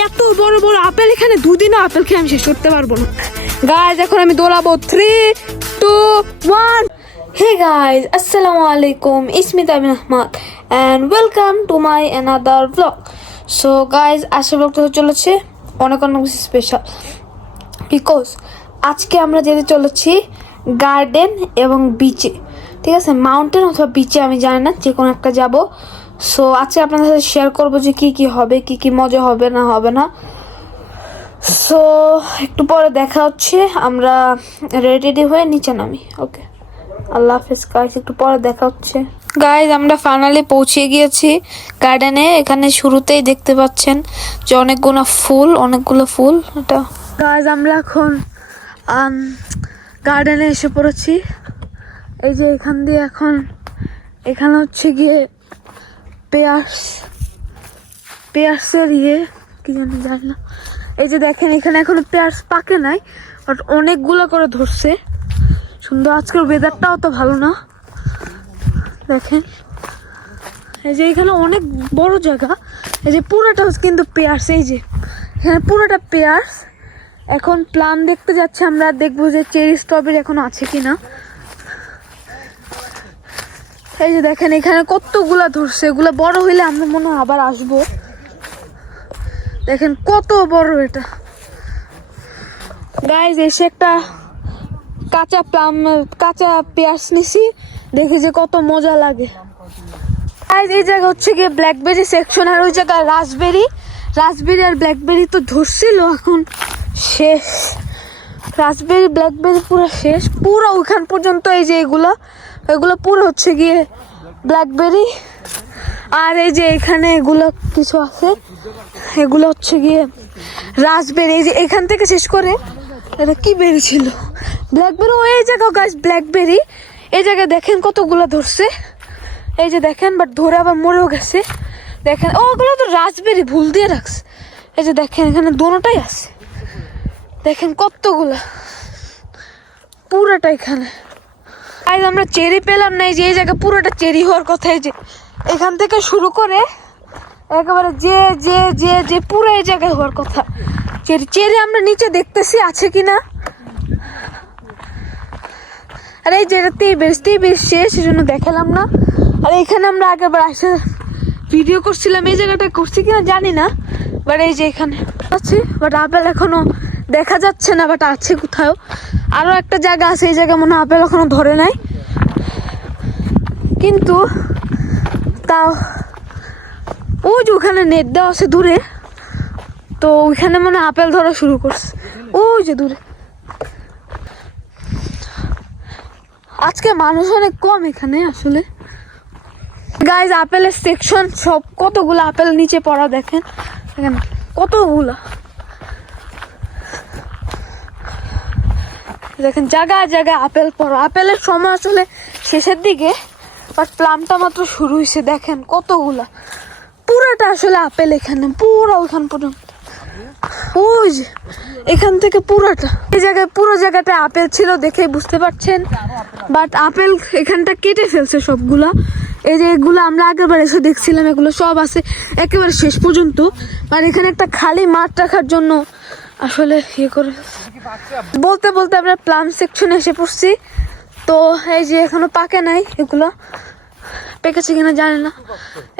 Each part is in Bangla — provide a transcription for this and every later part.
এত বড় বড় আপেল এখানে, দুদিনও আপেল খেয়ে আমি শেষ করতে পারবো না। গাইজ এখন আমি দৌড়াবো 3, 2, 1। হে গাইজ, আসসালামু আলাইকুম, ইসমি Tamin Ahmed and welcome to my another blog. So guys, আজকের ব্লগটা হতে চলেছে অনেক অনেক বেশি স্পেশাল, বিকজ আজকে আমরা যেতে চলেছি গার্ডেন এবং বিচে। ঠিক আছে, মাউন্টেন অথবা বিচে আমি জানি না, যে কোনো একটা যাব। সো আজকে আপনাদের সাথে শেয়ার করবো যে কী কী হবে, কী কী মজা হবে না হবে না। সো একটু পরে দেখা হচ্ছে, আমরা রেডি হয়ে নিচে নামি। ওকে, আল্লাহ হাফেজ গাইজ, একটু পরে দেখা হচ্ছে। গাইজ, আমরা ফাইনালি পৌঁছে গিয়েছি গার্ডেনে। এখানে শুরুতেই দেখতে পাচ্ছেন যে অনেকগুলো ফুল এটা। গাইজ, আমরা এখন গার্ডেনে এসে পড়েছি। এই যে এখান দিয়ে এখানে হচ্ছে গিয়ে পেয়ার্সের কি জানি না। এই যে দেখেন, এখানে এখনো পেয়ার্স পাকে নাই, বাট অনেকগুলো করে ধরছে। সুন্দর, আজকের ওয়েদারটাও তো ভালো না। দেখেন, এই যে এখানে অনেক বড় জায়গা, এই যে পুরোটা কিন্তু পেয়ার্স। এই যে এখানে পুরোটা পেয়ার্স। এখন প্লাম দেখতে যাচ্ছে, আমরা দেখবো যে চেরি স্ট্রবেরি এখন আছে কিনা। এই যে দেখেন, এখানে কতগুলা ধরছে, এগুলা বড় হইলে আমরা মনে হয় আবার আসবো। দেখেন কত বড় এটা। গাইজ, এসে একটা কাঁচা পেঁয়াজ নিছি, দেখি যে কত মজা লাগে। গাইজ, এই জায়গা হচ্ছে গিয়ে ব্ল্যাকবেরি সেকশন, আর ওই জায়গায় রাসবেরি আর ব্ল্যাকবেরি তো ধরছিল, এখন শেষ। রাসবেরি ব্ল্যাকবেরি পুরো শেষ, পুরো ওইখান পর্যন্ত। এই যে এগুলো পুরো হচ্ছে গিয়ে ব্ল্যাকবেরি। আর এই যে এখানে এগুলো কিছু আছে, এগুলো হচ্ছে গিয়ে রাসবেরি। এই যে এখান থেকে শেষ করে এটা কি বেরি ছিল, ব্ল্যাকবেরি। এই জায়গা গাছ ব্ল্যাকবেরি, এই জায়গায় দেখেন কতগুলো ধরছে। এই যে দেখেন, বাট ধরে আবার মরেও গেছে। দেখেন, ওগুলো তো রাসবেরি, ভুল দিয়ে রাখছে। এই যে দেখেন, এখানে দোনোটাই আছে। দেখেন কতগুলা, পুরোটা এখানে। আজ আমরা চেরি পেলাম না। এই যে এই জায়গা পুরোটা চেরি হওয়ার কথা। এই যে এখান থেকে শুরু করে একেবারে যে পুরো এই জায়গায় হওয়ার কথা চেরি আমরা নিচে দেখতেছি আছে কিনা। আর এই যে এটাতেই বেশ শেষ, সেজন্য দেখালাম না। আর এখানে আমরা আগেরবার এসে ভিডিও করছিলাম, এই জায়গাটা করছি কিনা জানি না, বাট এই যে এখানে আছে। বাট আপেল এখনো দেখা যাচ্ছে না, বাট আছে কোথাও। আরো একটা জায়গা আছে, এই জায়গায় মনে হয় আপেল এখনো ধরে নাই, কিন্তু তাও ওই যে ওখানে নেট দেওয়া আছে দূরে, তো ওইখানে মনে হয় আপেল ধরা শুরু করছে, ওই যে দূরে। আজকে মানুষ অনেক কম এখানে আসলে। গাইজ, আপেলের সেকশন সব, কতগুলো আপেল নিচে পড়া দেখেন কতগুলো। দেখেন জায়গায় আপেল পড়া। আপেলের সময় আসলে শেষের দিকে, বাট প্লামটা মাত্র শুরু হয়েছে। দেখেন কতগুলা, পুরোটা আসলে আপেল এখানে, পুরো ওইখান পর্যন্ত। ওই যে এখান থেকে পুরোটা, এই জায়গায় পুরো জায়গাটা আপেল ছিল, দেখে বুঝতে পারছেন। বাট আপেল এখানটা কেটে ফেলছে সবগুলা। এই যে এগুলো আমরা আগেরবার এসে দেখছিলাম, এগুলো সব আছে একেবারে শেষ পর্যন্ত। আর এখানে একটা খালি মাঠ রাখার জন্য আসলে করে বলতে আমরা প্লাম সেকশনে এসে পড়ছি। তো এই যে এখনো পাকে নাই, এগুলো পেকেছে কিনা জানি না।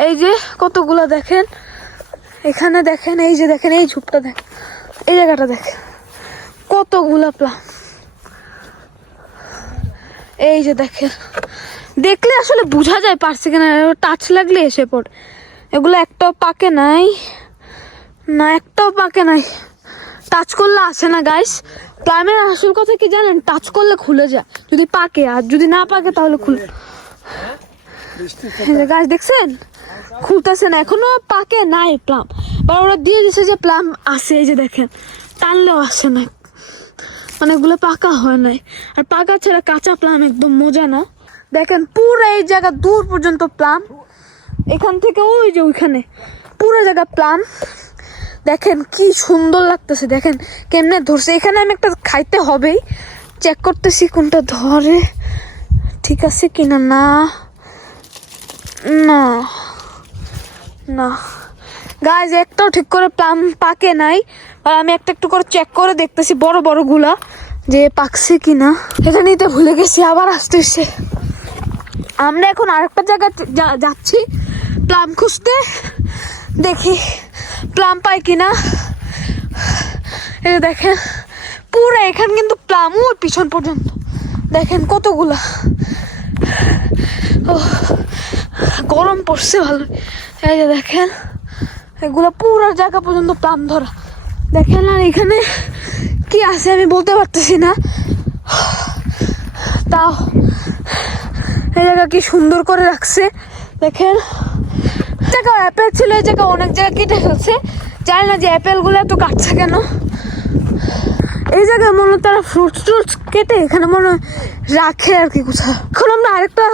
এই যে কতগুলো দেখেন এখানে, দেখেন এই যে দেখেন, এই ঝুপটা দেখেন, এই জায়গাটা দেখেন কতগুলা প্লাম। এই যে দেখেন, দেখলে আসলে বোঝা যায় পারছে কিনা, টাচ লাগলে এসে পড়ে। এগুলো একটাও পাকে নাই, টাচ করলে আসে না গাইস। প্লামের আসল কথা কি জানেন, টাচ করলে খুলে যায় যদি পাকে, আর যদি না পাকে তাহলে খুলে। গাছ দেখছেন, খুলতেছে না, এখনো পাকে নাই প্লাম, বা ওরা দিয়ে দিচ্ছে যে প্লাম আসে। এই যে দেখেন, টানলেও আসে না, মানে এগুলো পাকা হয় নাই। আর পাকা ছাড়া কাঁচা প্লাম একদম মজা না। দেখেন পুরো এই জায়গা দূর পর্যন্ত প্লাম, এখান থেকে ওই যে ওইখানে পুরো জায়গা প্লাম। দেখেন কি সুন্দর লাগতেছে, দেখেন কেমনে ধরছে। এখানে আমি একটা খাইতে হবেই, চেক করতেছি কোনটা ধরে, ঠিক আছে কিনা। না না না, গাইজ একটাও ঠিক করে প্লাম পাকে নাই, আর আমি একটা একটু করে চেক করে দেখতেছি বড় বড় গুলা যে পাকছে কিনা। এটা নিতে ভুলে গেছি, আবার আসতেছে। আমরা এখন আরেকটা জায়গায় যাচ্ছি প্লাম খুঁজতে, দেখি প্লাম পাই কিনা। এই দেখেন পুরো এখানে কিন্তু প্লাম, ওই পিছন পর্যন্ত দেখেন কতগুলা। ও গরম পড়ছে ভালো। এই যে দেখেন এগুলো পুরো জায়গা পর্যন্ত প্লাম ধরা দেখেন। আর এখানে কি আছে আমি বলতে পারতেছি না, তাও এই জায়গা কি সুন্দর করে রাখছে দেখেন। জায়গা অ্যাপেল ছিল, এই জায়গা অনেক জায়গা কেটে ফেলছে, জানি না যে অ্যাপেল গুলো এত কাটছে কেন। এই জায়গায় মনে হয় তারা ফ্রুটস কেটে এখানে মনে হয় রাখে আর কি কোথাও। এখন আমরা আরেকটা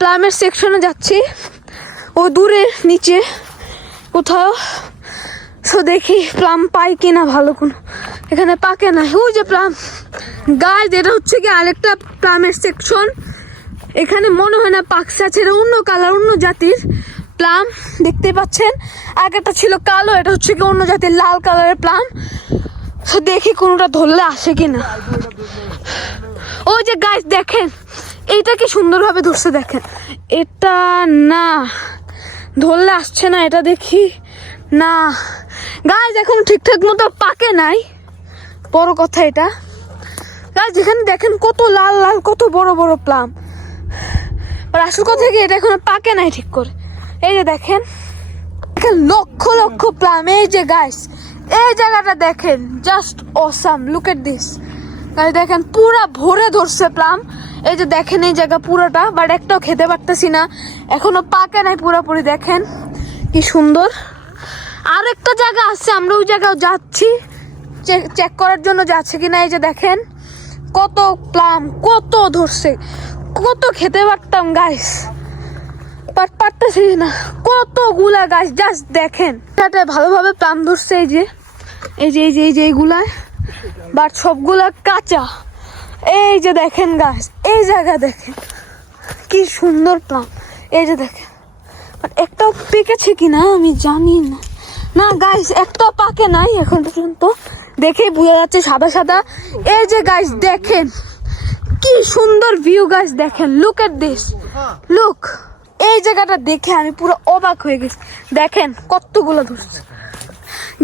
প্লামের সেকশনে যাচ্ছি, ও দূরে নিচে কোথাও। তো দেখি প্লাম পাই কিনা ভালো কোনো, এখানে পাকে না। ওই যে প্লাম গাছ, এটা হচ্ছে কি আরেকটা প্লামের সেকশন। এখানে মনে হয় না পাকছে, আছে এটা অন্য কালার, অন্য জাতির প্লাম দেখতে পাচ্ছেন। আগেটা ছিল কালো, এটা হচ্ছে কি অন্য জাতির লাল কালারের প্লাম। তো দেখি কোনোটা ধরলে আসে কিনা। ওই যে গাছ দেখেন এইটা কি সুন্দরভাবে ধরছে দেখেন। এটা না, ধরলে আসছে না, এটা দেখি না। গাছ এখন ঠিকঠাক মতো পাকে নাই, বড় কথা এটা। গাছ যেখানে দেখেন কত লাল লাল, কত বড় বড় প্লাম, আর আসল কথা কি এটা এখন পাকে নাই ঠিক করে। এই যে দেখেন লক্ষ লক্ষ প্লাম। এই যে গাইস এই জায়গাটা দেখেন, just awesome, look at this. দেখেন পুরা ভরে ধরছে প্লাম। এই যে দেখেন এই জায়গা পুরোটা, বাট একটাও খেতে পারতেছি না, এখনো পাকে নাই পুরোপুরি। দেখেন কি সুন্দর। আর একটা জায়গা আছে, আমরা ওই জায়গাও যাচ্ছি, চেক করার জন্য যাচ্ছে কিনা। এই যে দেখেন কত প্লাম, কত ধরছে, কত খেতে পারতাম গাইস, পারতেছি না, কতগুলা গাছ। জাস্ট দেখেন এটাতে ভালোভাবে প্লাম ধরছে। এই যে এই যে এই যে এই যে এইগুলায়, বাট সবগুলা কাঁচা। এই যে দেখেন গাছ, এই জায়গা দেখেন কি সুন্দর প্লাম। এই যে দেখেন, বাট একটাও পেকেছে কিনা আমি জানি না। না গাইস একটাও পাকে নাই এখন পর্যন্ত, দেখেই বোঝা যাচ্ছে সাদা সাদা। এই যে গাইস দেখেন কি সুন্দর ভিউ গাইস, দেখেন লুক এট দিস, লুক। এই জায়গাটা দেখে আমি পুরো অবাক হয়ে গেছি, দেখেন কতগুলো ধরছে।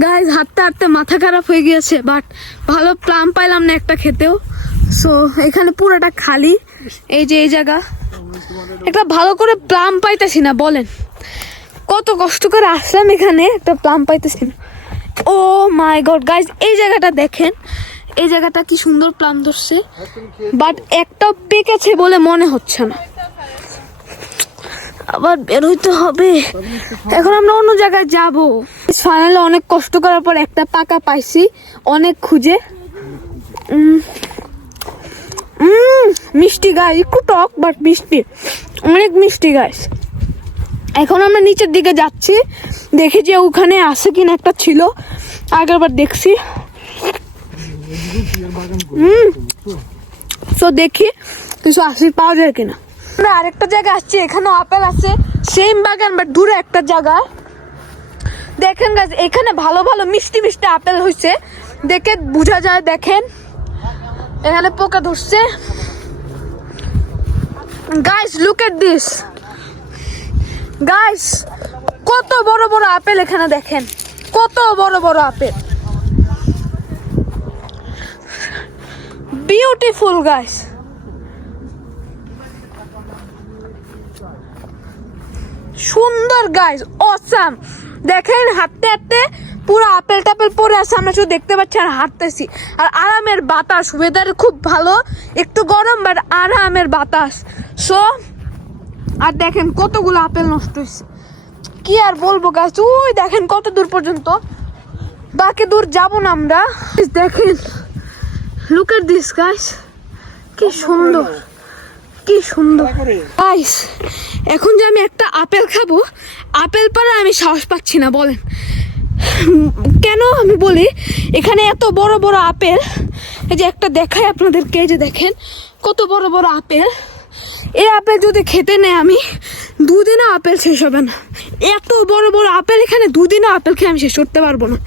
গাইস হাঁটতে হাঁটতে মাথা খারাপ হয়ে গিয়েছে, বাট ভালো প্লাম পাইলাম না একটা খেতেও। সো এখানে পুরোটা খালি। এই যে এই জায়গা, একটা ভালো করে প্লাম পাইতেছি না, বলেন কত কষ্ট করে আসলাম এখানে, একটা প্লাম পাইতেছি না। ও মাই গড গাইস, এই জায়গাটা দেখেন, এই জায়গাটা কি সুন্দর প্লাম ধরছে, বাট একটাও পেকেছে বলে মনে হচ্ছে না। আবার বের হইতে হবে, এখন আমরা অন্য জায়গায় যাব। ফাইনালি অনেক কষ্ট করার পর একটা পাকা পাইছি, অনেক খুঁজে। মিষ্টি গাছ, একটু টক বাট মিষ্টি, অনেক মিষ্টি গাছ। এখন আমরা নিচের দিকে যাচ্ছি, দেখি যে ওখানে আছে কিনা, একটা ছিল আগেরবার দেখছি। তো দেখি কিছু আসি পাওয়া যায় কিনা। আমরা আরেকটা জায়গায় আসছি, এখানেও আপেল আছে, সেম বাগান বাট দূরে একটা জায়গায়। দেখেন গাছ এখানে ভালো ভালো মিষ্টি মিষ্টি আপেল হয়েছে, দেখে বোঝা যায়। দেখেন এখানে পোকা ধরছে। Guys look at this guys, কত বড় বড় আপেল এখানে দেখেন, কত বড় বড় আপেল, বিউটিফুল গাইস। সুন্দর গাইস, অসাম। দেখেন হাঁটতে হাঁটতে পুরো আপেল টাপেল পরে আছে, আমরা শুধু দেখতে পাচ্ছি আর হাঁটতেছি। আর আরামের বাতাস, ওয়েদার খুব ভালো, একটু গরম বাট আরামের বাতাস। সো আর দেখেন কতগুলো আপেল নষ্ট হয়েছে, কি আর বলবো গাছ। ওই দেখেন কত দূর পর্যন্ত, বাকি দূর যাবো না আমরা। দেখেন লুক এট দিস গাইস, কি সুন্দর, কি সুন্দর গাইস। এখন যে আমি একটা আপেল খাবো, আপেল পাড়া আমি সাহস পাচ্ছি না, বলেন কেন? আমি বলি এখানে এত বড় বড় আপেল, এই যে একটা দেখাই আপনাদেরকে, এই যে দেখেন কত বড় বড় আপেল। এই আপেল যদি খেতে নেই আমি দুদিনে আপেল শেষ হবে না। এত বড় বড় আপেল এখানে, দুদিনে আপেল খেয়ে আমি শেষ করতে পারবো না।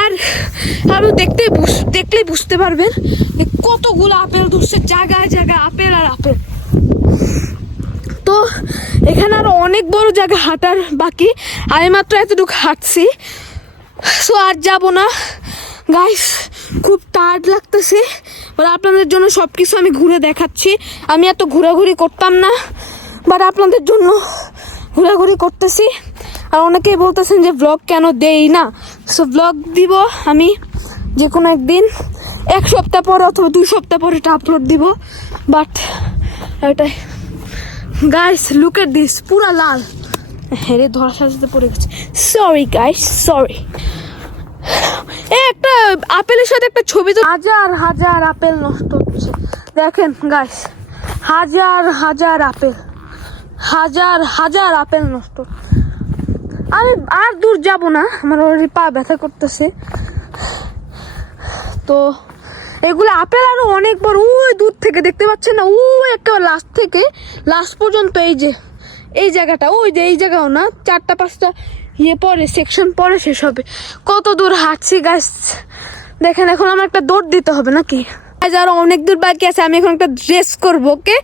আর আরো দেখলেই বুঝতে পারবেন কতগুলো আপেল ধরছে, জায়গায় জায়গায় আপেল আর আপেল। তো এখানে আরো অনেক বড় জায়গা হাঁটার বাকি, আমি মাত্র এতটুকু হাঁটছি। সো আর যাবো না গাইস, খুব টায়ার্ড লাগতেছে। বাট আপনাদের জন্য সব কিছু আমি ঘুরে দেখাচ্ছি। আমি এত ঘোরাঘুরি করতাম না, বাট আপনাদের জন্য ঘোরাঘুরি করতেছি। আর অনেকেই বলতেছেন যে ব্লগ কেন দেই না। সো ব্লগ দিব আমি যে কোনো একদিন, 1 সপ্তাহ পরে অথবা 2 সপ্তাহ পরে এটা আপলোড দিব। বাট এটাই গাইস, লুক এট দিস, পুরা লাল। হেরে ধরার সাথে পড়ে গেছে, সরি গাইস, সরি। একটা আপেলের সাথে একটা ছবি, তো হাজার হাজার আপেল নষ্ট হচ্ছে। দেখেন গাইস, হাজার হাজার আপেল, হাজার হাজার আপেল নষ্ট। আমি আর দূর যাব না, আমার অলরেডি পা ব্যথা করতেছে। তো এগুলো আপেল আরো অনেক বড়, ওই দূর থেকে দেখতে পাচ্ছেন না, ওই একটা লাস্ট থেকে লাস্ট পর্যন্ত এই জায়গাটা, ওই যে এই জায়গাও না, 4-5টা পরে সেকশন পরে শেষ হবে। কত দূর হাঁটছি গাইস দেখেন। এখন আমার একটা দৌড় দিতে হবে নাকি? আরো অনেক দূর বাকি আছে, আমি এখন একটা ড্রেস করবো। ওকে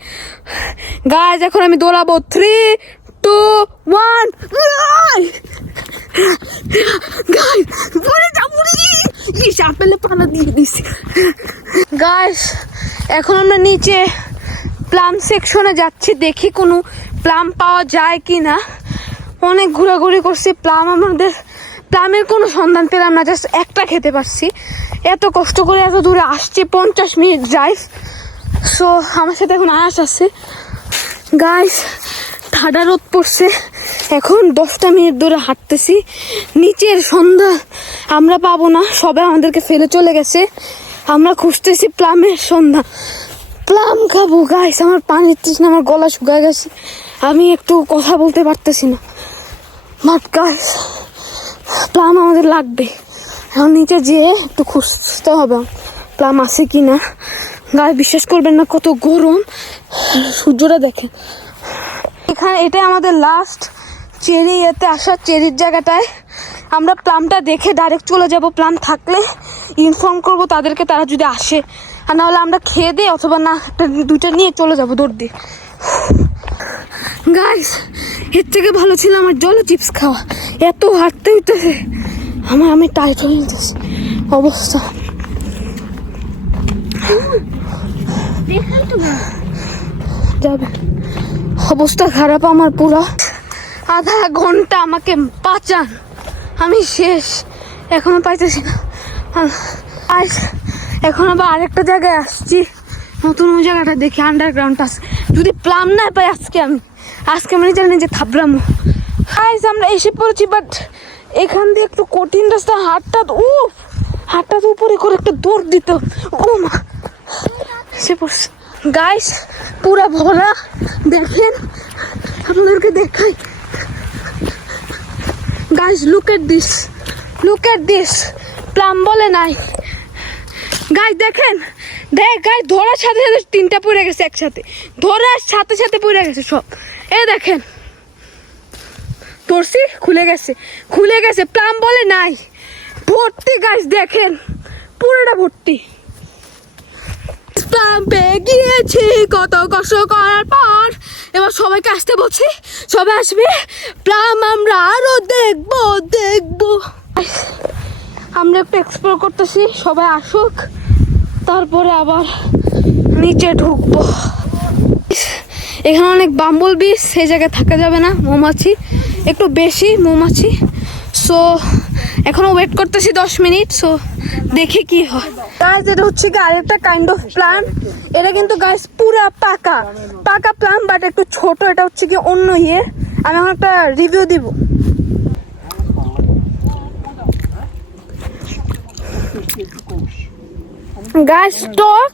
গাইস, এখন আমি দৌড়াবো 3, 2, 1। গাইস পড়ে যাবো, আপেলে পালা দিয়ে দিছি। গাইস এখন আমরা নিচে প্লাম সেকশনে যাচ্ছি, দেখি কোনো প্লাম পাওয়া যায় কি না। অনেক ঘোরাঘুরি করছি, প্লামের কোনো সন্ধান পেলাম না, জাস্ট একটা খেতে পারছি। এত কষ্ট করে এত দূরে আসছি, 50 মিনিট ড্রাইভ। সো আমার সাথে এখন আয়াস আছে। গাইস ঠাডা রোদ পড়ছে, এখন 10টা মিনিট ধরে হাঁটতেছি। নিচের সন্ধ্যা আমরা পাবো না, সবাই আমাদেরকে ফেলে চলে গেছে। আমরা খুঁজতেছি প্লামের সন্ধ্যা, প্লাম খাবো। গাইস আমার পানির তৃষ্ণা, আমার গলা শুকায় গেছে, আমি একটু কথা বলতে পারতেছি না। বাট গাইস প্লাম আমাদের লাগবে, এখন নিচে যেয়ে একটু খুঁজতে হবে প্লাম আছে কি না। গায়ে বিশ্বাস করবেন না কত গরম, সূর্যটা দেখেন। এখানে এটাই আমাদের লাস্ট চেরি আসা, চেরির জায়গাটায় আমরা প্লামটা দেখে ডাইরেক্ট চলে যাব। প্লাম থাকলে ইনফর্ম করব তাদেরকে, তারা যদি আসে। আর নাহলে আমরা খেয়ে দিই, অথবা না 2টা নিয়ে চলে যাবো দৌড় দিয়ে। গাইস এর থেকে ভালো ছিল আমার জলো চিপস খাওয়া। এত হাঁটতে হইতেছে আমি টাইট হয়ে যেতেছি অবস্থা। যাবে অবস্থা খারাপ আমার পুরো। আধা ঘন্টা আমাকে বাঁচান, আমি শেষ, এখনো পাইতেছি না। এখন আবার আরেকটা জায়গায় আসছি, নতুন ওই জায়গাটা দেখি, আন্ডারগ্রাউন্ড আছে। যদি প্লাম না পাই আজকে আমি জানি যে থাবড়ামো। আমরা এসে পড়েছি, বাট এখান দিয়ে একটু কঠিন রাস্তা, হাতটা তো উপরে করে একটা দৌড় দিত। ও মা, এসে পড়ছে গাইস, পুরা ভরা। দেখেন আপনাদেরকে দেখাই guys, look at this, plum বলে নাই গাইস। দেখেন গাইস, ধরার সাথে সাথে 3টা পড়ে গেছে একসাথে, ধরার সাথে সাথে পড়ে গেছে সব। দেখেন ধরছি, খুলে গেছে, প্লাম বলে নাই, ভর্তি গাইস। দেখেন পুরোটা ভর্তি প্লাম পেয়ে গিয়েছি কত কষ্ট করার পর। এবার সবাইকে আসতে বলছি, সবাই আসবে, প্লাম আমরা আরো দেখবো। আমরা একটু এক্সপ্লোর করতেছি, সবাই আসুক, তারপরে আবার নিচে ঢুকবো। এখানে অনেক বাম্বল বি, সেই জায়গায় থাকা যাবে না, মৌমাছি একটু বেশি মৌমাছি। সো এখনো ওয়েট করতেছি 10 মিনিট। সো দেখি কি হয়। গাইস এটা হচ্ছে কি আরেকটা কাইন্ড অফ প্লান্ট। এটা কিন্তু গাইস পুরা পাকা প্লান্ট, বাট একটু ছোট। এটা হচ্ছে কি অন্য আমি এখন একটা রিভিউ দিব। গাইস টক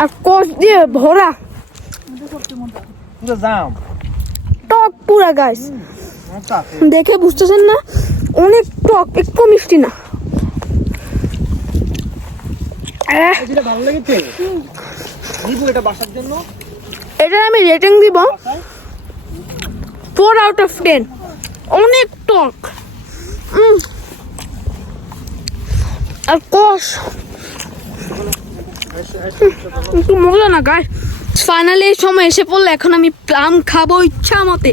আর কোষ দিয়ে ভরা, টক পুরা গাইস, দেখে বুঝতেছেন না, অনেক টক, একটু মিষ্টি না। এটা আমি রেটিং দিব 4/10 অনেক টক আর কষ একটু মজা না গায়ে। ফাইনালি এই সময় এসে পড়লো, এখন আমি প্লাম খাবো ইচ্ছা মতে।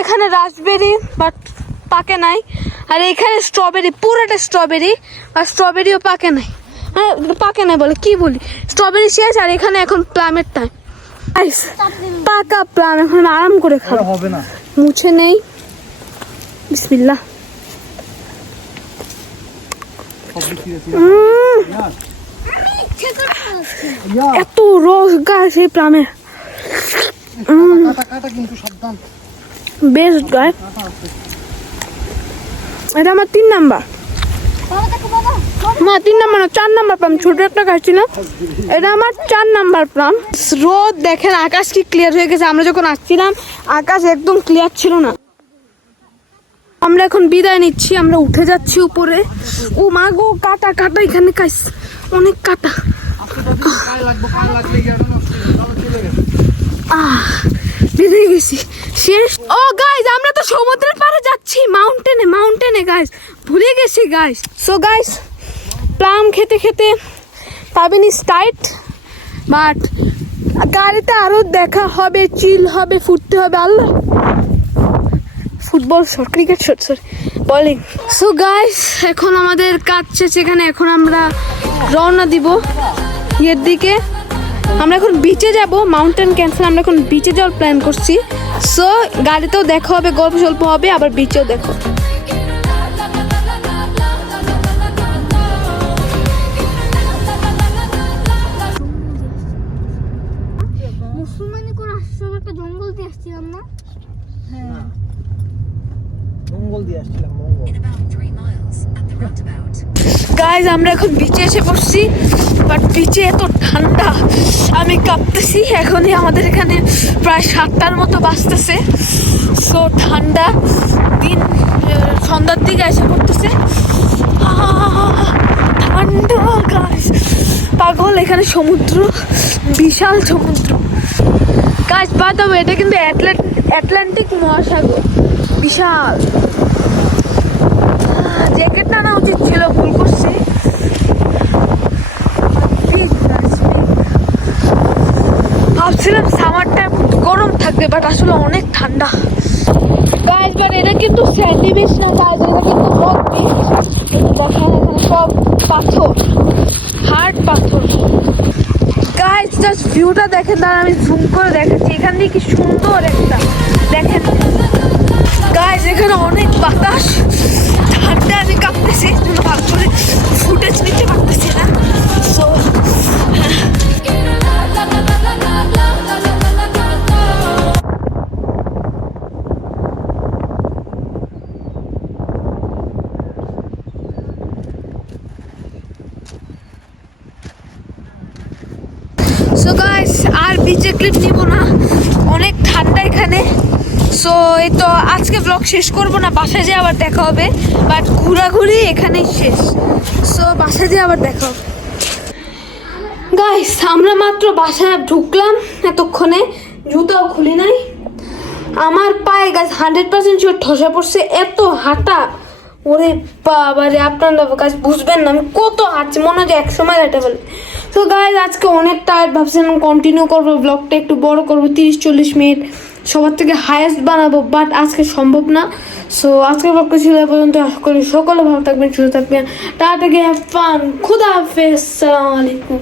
এখানে রাসবেরি বাট পাকে নাই, আর এখানে স্ট্রবেরি, পুরোটা স্ট্রবেরি, আর স্ট্রবেরিও পাকে নাই। হ্যাঁ পাকে নাই বলে কি বলি, স্ট্রবেরি শেষ আর এখানে এখন প্লামের টাইম। পাকা প্লাম এখন আরাম করে খাবো, হবে না মুছে নেই। বিসমিল্লাহ। এত রস গাছ এই প্লামের, বেস্ট গাছ। এটা আমার 3 নাম্বার, না 3 নাম্বার না 4 নাম্বার প্লাম, ছোট একটা গাছ ছিল, এটা আমার 4 নাম্বার প্লাম। রোদ দেখেন, আকাশ কি ক্লিয়ার হয়ে গেছে। আমরা যখন আসছিলাম আকাশ একদম ক্লিয়ার ছিল না। আমরা এখন বিদায় নিচ্ছি, আমরা উঠে যাচ্ছি উপরে। ও মা গো, কাটা কাটা, এখানে গাছ অনেক কাটা। বেরিয়ে গেছি, শেষ। ও গাইজ, আমরা তো সমুদ্রের পাড়ে যাচ্ছি, মাউন্টেনে গাইজ, ভুলে গেছি গাইজ। সো গাইজ, প্লাম খেতে খেতে পাবেন স্টাইট, বাট গাড়িতে আরো দেখা হবে, চিল হবে, ফুটতে হবে। আল্লাহ, football shot, cricket shot, sorry bowling. So guys, এখন আমাদের কাজ শেষ এখানে। এখন আমরা রওনা দিব এর দিকে। আমরা এখন বিচে যাব, মাউন্টেন ক্যান্সেল, আমরা এখন বিচে যাওয়ার প্ল্যান করছি। সো গাড়িতেও দেখা হবে, গল্প স্বল্প হবে, আবার বিচেও দেখো। মুসলমানি করে আসছিলাম, একটা জঙ্গল দিয়ে আসছিলাম না? হ্যাঁ, মঙ্গল দিয়ে আসছিলাম, মঙ্গল। গাইজ, আমরা এখন বিচে এসে পড়ছি, বাট বিচে এত ঠান্ডা, আমি কাঁপতেছি। এখনই আমাদের এখানে প্রায় 7টার মতো বাজতেছে। সো ঠান্ডা দিন, সন্ধ্যার দিকে এসে পড়তেছে, ঠান্ডা গাইজ, পাগল। এখানে সমুদ্র, বিশাল সমুদ্র গাইজ। বাদ এটা কিন্তু আটলান্টিক মহাসাগর, বিশাল। জ্যাকেট টানা উচিত ছিল, ভুল করছি। ভাবছিলাম সামার টাইম গরম থাকবে, বাট আসলে অনেক ঠান্ডা গাইজ। বাট এটা কিন্তু স্যান্ডি বিচ না গাইজ, এটা কিন্তু রক বিচ। দেখেন এখানে সব পাথর, হার্ড পাথর গাইজ। জাস্ট ভিউটা দেখেন, তার আমি জুম করে দেখাচ্ছি। এখান দিয়ে কি সুন্দর একটা দেখেন গাইজ, এখানে অনেক বাতাস, ঠান্ডা, আমি কাঁপতেছি, ভালো করে ফুটেজ নিতে পারতেছি না। সো সো গাইস, আর বিচে ক্লিপ নিব না, অনেক ঠান্ডা এখানে। সো এই তো আজকে ব্লগ শেষ করব না, বাসায় যেয়ে আবার দেখা হবে। বাট ঘোরাঘুরি এখানেই শেষ। সো বাসায় যেয়ে আবার দেখা হবে গাইস। আমরা মাত্র বাসায় ঢুকলাম, এতক্ষণে জুতাও খুলি নাই। আমার পায়ে গাছ 100% শিওর ঠসা পড়ছে, এত হাঁটা। ওরে বাবারে, আপনারা গাছ বুঝবেন না আমি কত হাঁটছি, মনে হয় 100 মাইল হাঁটে ফেলে। তো গাইজ, আজকে অনেক টায়ার্ড, ভাবছিলাম কন্টিনিউ করবো, ব্লগটা একটু বড় করবো, 30-40 মিনিট সবার থেকে হাইয়েস্ট বানাবো, বাট আজকে সম্ভব না। সো আজকের ব্লগটা ছিল এ পর্যন্ত। আশা করি সকলে ভালো থাকবেন, সুস্থ থাকবেন। টাটা, হ্যাভ ফান, খুদা হাফেজ, আসসালামু আলাইকুম।